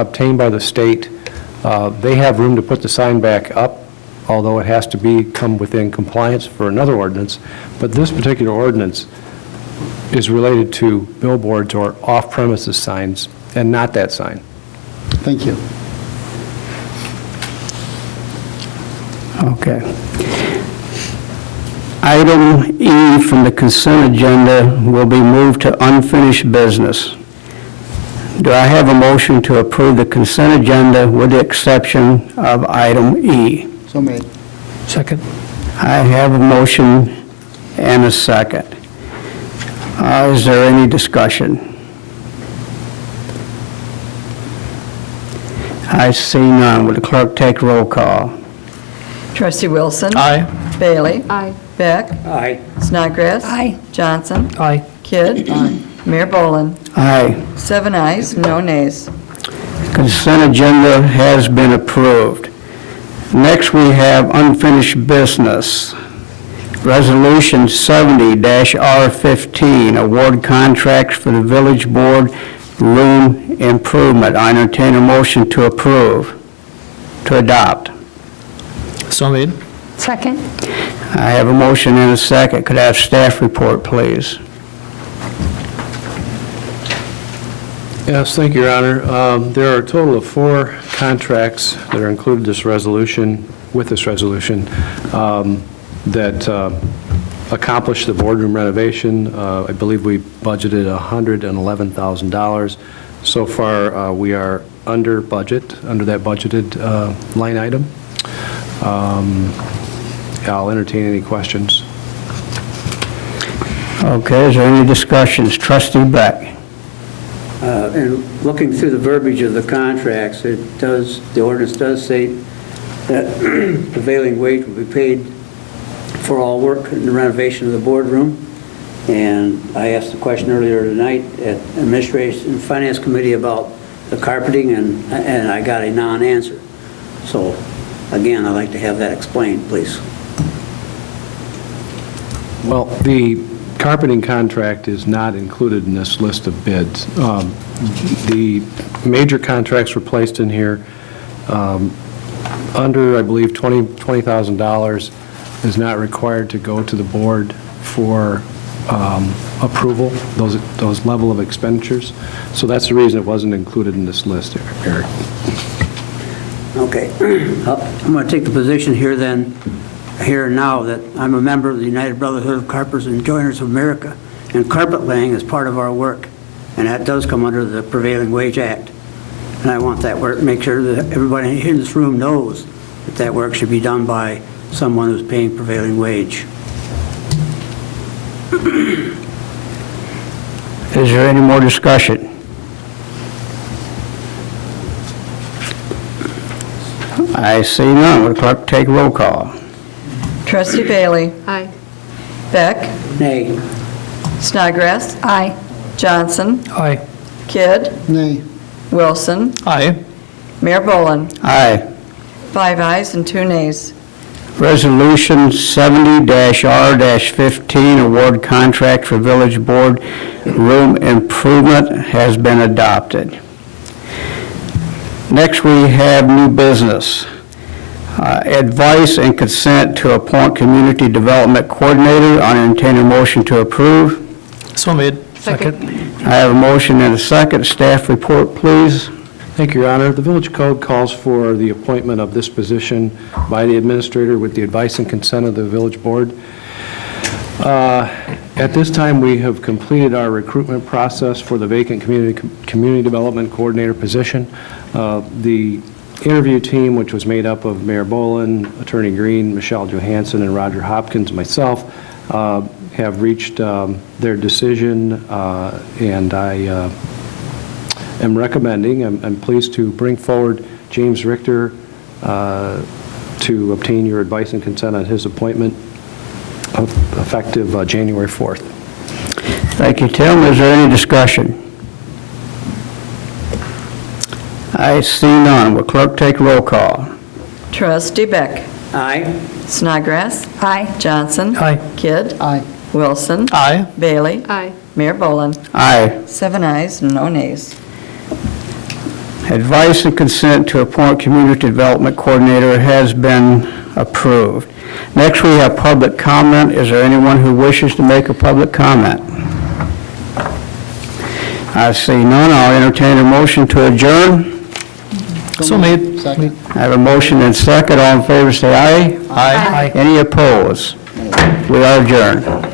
obtained by the state. They have room to put the sign back up, although it has to come within compliance for another ordinance. But this particular ordinance is related to billboards or off-premises signs, and not that sign. Thank you. Okay. Item E from the consent agenda will be moved to unfinished business. Do I have a motion to approve the consent agenda with the exception of item E? So made. Second. I have a motion and a second. Is there any discussion? I see none. Would the clerk take roll call? Trustee Wilson. Aye. Bailey. Aye. Beck. Aye. Snodgrass. Aye. Johnson. Aye. Kidd. Mayor Boland. Aye. 7 ayes, no nays. Consent agenda has been approved. Next, we have unfinished business. Resolution 70-R15, award contracts for the village board room improvement. I entertain a motion to approve, to adopt. So made. Second. I have a motion and a second. Could I have staff report, please? Yes, thank you, Your Honor. There are a total of 4 contracts that are included with this resolution, that accomplish the boardroom renovation. I believe we budgeted $111,000. So far, we are under budget, under that budgeted line item. I'll entertain any questions. Okay, is there any discussions? Trustee Beck. And looking through the verbiage of the contracts, the ordinance does say that prevailing wage will be paid for all work in the renovation of the boardroom. And I asked the question earlier tonight at Administration and Finance Committee about the carpeting, and I got a non-answer. So, again, I'd like to have that explained, please. Well, the carpeting contract is not included in this list of bids. The major contracts were placed in here under, I believe, $20,000 is not required to go to the board for approval, those level of expenditures. So that's the reason it wasn't included in this list, Eric. Okay. I'm going to take the position here then, here and now, that I'm a member of the United Brotherhood of Carpenters and Joiners of America, and carpet laying is part of our work, and that does come under the Prevailing Wage Act. And I want that work, make sure that everybody in this room knows that that work should be done by someone who's paying prevailing wage. Is there any more discussion? I see none. Would the clerk take roll call? Trustee Bailey. Aye. Beck. Nay. Snodgrass. Aye. Johnson. Aye. Kidd. Nay. Wilson. Aye. Mayor Boland. Aye. 5 ayes and 2 nays. Resolution 70-R-15, award contract for village board room improvement has been adopted. Next, we have new business. Advice and consent to appoint community development coordinator. I entertain a motion to approve. So made. Second. I have a motion and a second. Staff report, please. Thank you, Your Honor. The village code calls for the appointment of this position by the administrator with the advice and consent of the village board. At this time, we have completed our recruitment process for the vacant community development coordinator position. The interview team, which was made up of Mayor Boland, Attorney Green, Michelle Johansson, and Roger Hopkins, myself, have reached their decision, and I am recommending, I'm pleased to bring forward James Richter to obtain your advice and consent on his appointment effective January 4th. Thank you, Tim. Is there any discussion? I see none. Will clerk take roll call? Trustee Beck. Aye. Snodgrass. Aye. Johnson. Aye. Kidd. Aye. Wilson. Aye. Bailey. Aye. Mayor Boland. Aye. 7 ayes, no nays. Advice and consent to appoint Community Development Coordinator has been approved. Next, we have public comment. Is there anyone who wishes to make a public comment? I see none. I'll entertain a motion to adjourn. So made. Second. I have a motion and second. All in favor, say aye. Aye. Any opposed? We are adjourned.